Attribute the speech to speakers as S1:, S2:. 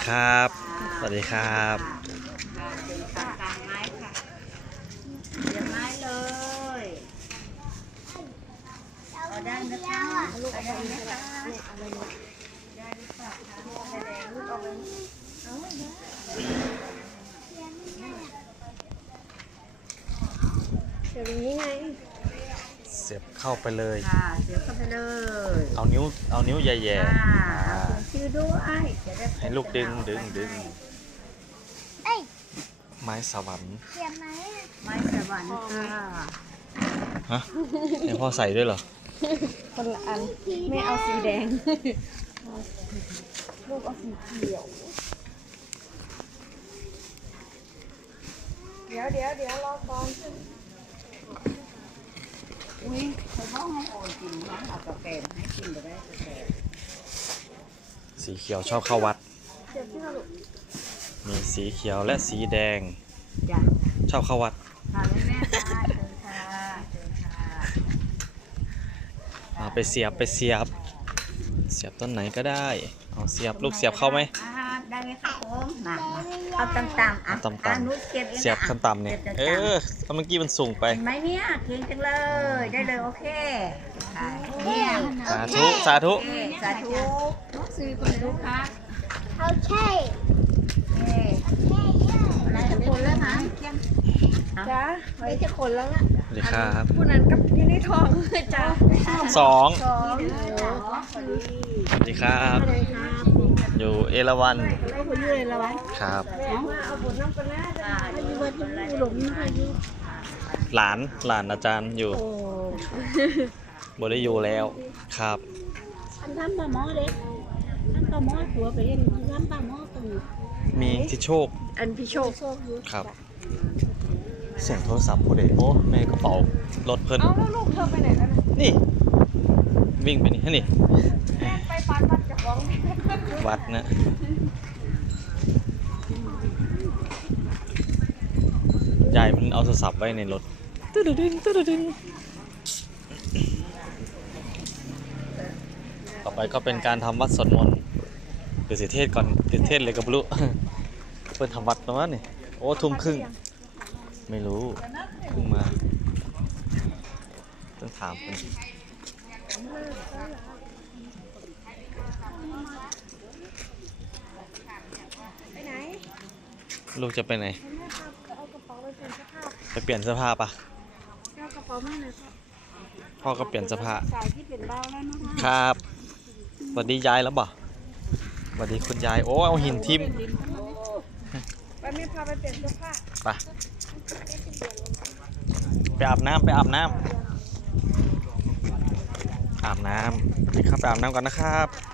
S1: ครับ สวัสดีครับ
S2: เป็นตามไม้ค่ะเดี๋ยวไม้เลยเอาได้นะคะเอาได้นะคะได้หรือเปล่าคะแดงลูกเอาไป
S3: เดี๋ยวนี้ไง
S1: เสียบเข้าไปเลย
S2: ค่ะเดี๋ยวเข้าไปเลย
S1: เอานิ้วแย่
S2: ค่ะเอาชื่อด้วยจะได้
S1: ๆให้ลูกดึง
S3: เอ้ย
S1: ไม้สวรรค์
S3: เขียนไหม
S2: ไม้สวรรค์ค่ะ
S1: ฮะให้พ่อใส่ด้วยเหรอ
S3: คนละอันไม่เอาสีแดง ลูกเอาสีเขียว เดี๋ยวรอก่อน
S2: อุ้ยเขาบอกให้โอนกินนะเอากาแฟมาให้กินก็ได้กาแฟ
S1: สีเขียวชอบเข้าวัด
S3: เจ็บที่เราลูก
S1: มีสีเขียวและสีแดง
S2: จ้ะ
S1: ชอบเข้าวัด
S2: ค่ะแม่ค่ะเชิญค่ะเชิญค่ะ
S1: เอาไปเสียบต้นไหนก็ได้เอาเสียบลูกเสียบเข้าไหม
S2: ได้ไหมครับผมมาเอาต่ำๆ
S1: เอาต่ำๆ
S2: นุชเก็บเอง
S1: เสียบขั้นต่ำเนี่ยเออเมื่อกี้มันสูงไป
S2: เห็นไหมเนี่ยเก่งจังเลยได้เลยโอเคเยี่ยม
S1: สาธุสาธุ
S2: โอเคสาธุซื้อคนลูกค้า
S3: เอาใช่
S2: เอ๊ะอะไรคนแล้วนะ
S3: จ้าไม่จะขนแล้วล่ะ
S1: สวัสดีครับ
S3: ผู้นั้นกับที่ในท้องจ้า
S1: สอง
S3: สอง
S1: สวัสดีครับ
S3: อะไรครับ
S1: อยู่เอราวัณ
S3: เราคนยืนละวัน
S1: ครับ
S3: ว่าเอาบทน้ำกันนะอายุวันที่หลงอายุ
S1: หลานอาจารย์อยู่
S3: โอ้
S1: บ่ได้อยู่แล้วครับ
S3: อันทำปลาหม้อเด็กทำปลาหม้อตัวไปเห็นทำปลาหม้อตรง
S1: มีทิชโชค
S3: อันพี่โชคอยู่
S1: ครับ เสียงโทรศัพท์ผู้ใดโอ้แม่กระเป๋ารถเพิ่น
S3: เอาแล้วลูกเธอไปไหนแล้วนะ
S1: นี่ วิ่งไปนี่นี่
S3: ไปปัดจะฟ้อง
S1: วัดนะยายมันเอาโทรศัพท์ไว้ในรถตึ๊ดดึงต่อไปก็เป็นการทำวัดสวดมนต์เดี๋ยวเสียเทศก่อนเดี๋ยวเทศเลยกับลูกเพิ่นทำวัดแล้วมั้งนี่โอ้ทุ่มครึ่งไม่รู้เพิ่งมาต้องถามเพิ่น
S3: ไปไหน
S1: ลูกจะไปไหน
S3: เอากระเป๋าไปเปลี่ยนเสื้อผ้า
S1: ไปเปลี่ยนเสื้อผ้าปะ
S3: เอากระเป๋ามาหน่อยครับ
S1: พ่อก็เปลี่ยนเสื้อผ้า
S3: สายที่เป็นเบ้าแล้วนะคะ
S1: ครับสวัสดียายแล้วบ่สวัสดีคุณยายโอ้เอาหินทิ่ม
S3: ไปไม่พาไปเปลี่ยนเสื้อผ้า
S1: ไปอาบน้ำอาบน้ำนี่ครับไปอาบน้ำก่อนนะครับ